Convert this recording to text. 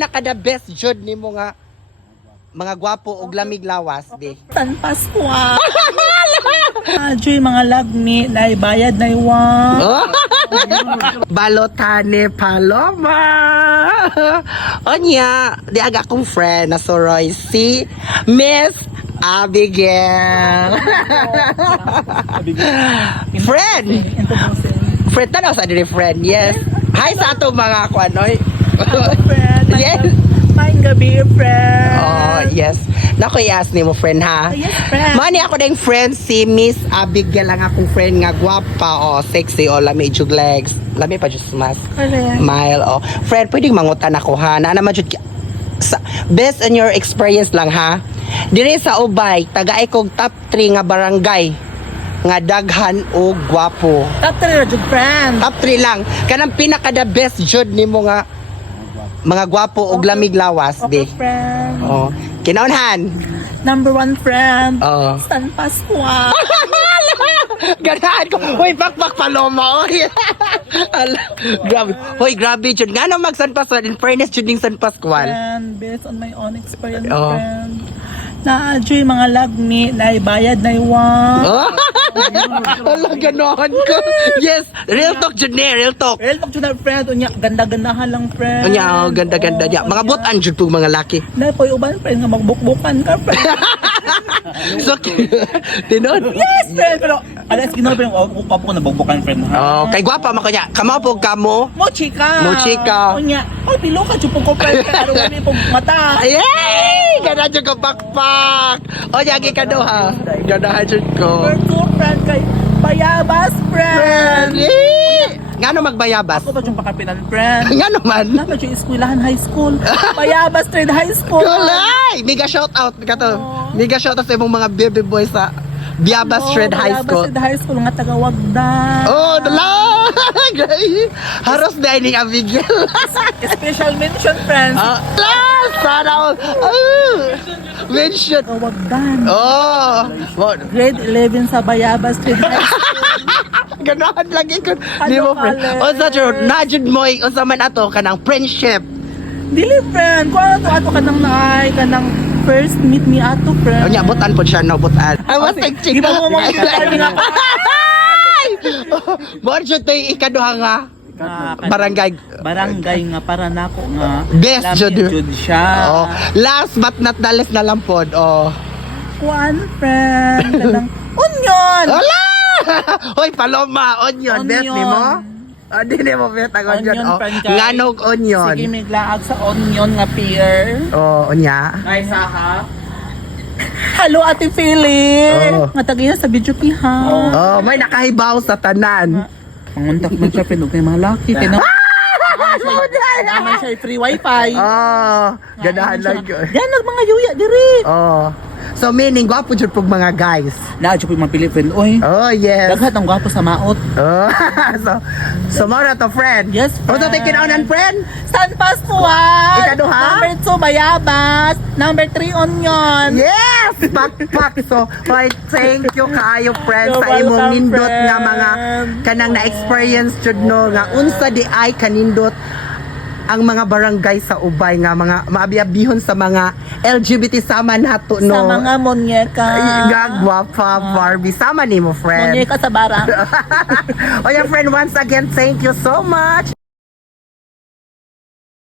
Nakada best jud nimo nga mga gwapo og lamig lawas di. San Pascual. Adyoy mga lagmi, naibayad na iwan. Balotane Paloma. Onya, di aga kong friend na soroy si Miss Abigail. Friend. Friend tanaw sa diri friend. Yes. Hi sa ato mga kwanoy. Friend. Yes. Maing gabi, friend. Oh, yes. Nako i-ask ni mo friend ha. Yes, friend. Mani ako ding friend si Miss Abigail lang akong friend nga gwapa oh, sexy oh, lami jug legs. Lami pa jud mas. Correct. Mile oh. Friend, pwedeng mangutan ako ha. Na naman jud based on your experience lang ha. Diri sa Ubay, tagaay kog top 3 nga barangay nga daghan o gwapo. Top 3 na jud, friend. Top 3 lang. Kanang pinaka the best jud nimo nga mga gwapo og lamig lawas Okay, di. friend. Oh, kinaunhan. Number 1, friend. Oh. San Pascual. Ganahan ko. Hoy, pakpak Paloma. Oy. Grabe. Hoy, grabe jud. Ngano mag San Pascual in fairness jud ning San Pascual. Friend, based on my own experience, Oh. friend. Naadyoy mga lagmi, naibayad na iwan. Ala ganahan ko. Yes, real talk jud ni, real talk. Real talk jud na, friend. Unya, ganda-gandahan lang, friend. Unya, oh, ganda-ganda niya. Mga butan jud pug mga laki. Na po uban, friend, nga magbukbukan ka, friend. So, tinon. Yes, friend. Pero, alas, ginawa, friend, ako po nabukbukan, friend. Oh, kay gwapa man kanya. Kamo pug kamo. Mo, chika. Mo, chika. Unya, ay, pilo ka, chupong ko, friend. Pero, wala pong mata. Yay! Ganahan jud ko pakpak. O, yagi ka daw ha. Ganahan jud ko. Number 2, friend, kay Bayabas, friend. Yay! Ngano magbayabas? Ako ba yung pakapinan, friend? Ngano man? Dapat yung eskwelahan high school. Bayabas Trade High School. Kulay! Mega shout out ka to. Mega shout out sa imong mga baby boys sa Biabas Red High School. Bayabas Trade High School nga taga Wagdan. Oh, dala! Haros na ini Abigail. Special mention, friends. Sana all. Mention. Taga Wagdan. Oh. Grade 11 sa Bayabas Trade High School. Ganahan lagi ko. Di mo friend. O sa true, najud mo unsa man ato kanang friendship. Dili, friend. Kung ano to ato kanang naay, kanang first meet me ato, friend. Unya butan po siya no butan. I was like Di ba mo mga nga More jud tay ikaduha nga barangay nga para nako nga best jud siya. Oh, last but not the least na lang pod. Oh. Kuan, friend. Kanang onion. Hola! Hoy, Paloma, onion. Bet ni mo? Di ni mo bet ang onion. Onion, Oh, franchise. nganog onion. Sige, may glaag sa onion nga pear. Oh, onya. Ay, saha. Hello, Ate Philip. Oh. Matagina sa video piha. Oh, may nakahibaw sa tanan. Panguntak man siya, pinog na malaki. Naman siya free wifi. Oh, ganahan lang yun. Yan, mga yuya, diri. Oh. So meaning gwapo jud pug mga guys. Naadyo po yung mga Pilipin. Oy, Oh, yes. daghat ang gwapo sa maot. Oh, so mo na to friend. Yes, O to friend. take kinaunan friend. San Pascual. Ikaduha? Number 2, Bayabas. Number 3, Onion. Yes! Pak. So, why, thank you kaayo friend You're sa imong welcome, nindot nga friend. mga kanang na-experience jud no nga unsa di ay kanindot ang mga barangay sa Ubay nga mga maabi-abihon sa mga LGBT sama nato no. Sa mga monyeka. Gagwapa Barbie sama nimo friend. Monyeka sa barang. O yan friend, once again thank you so much.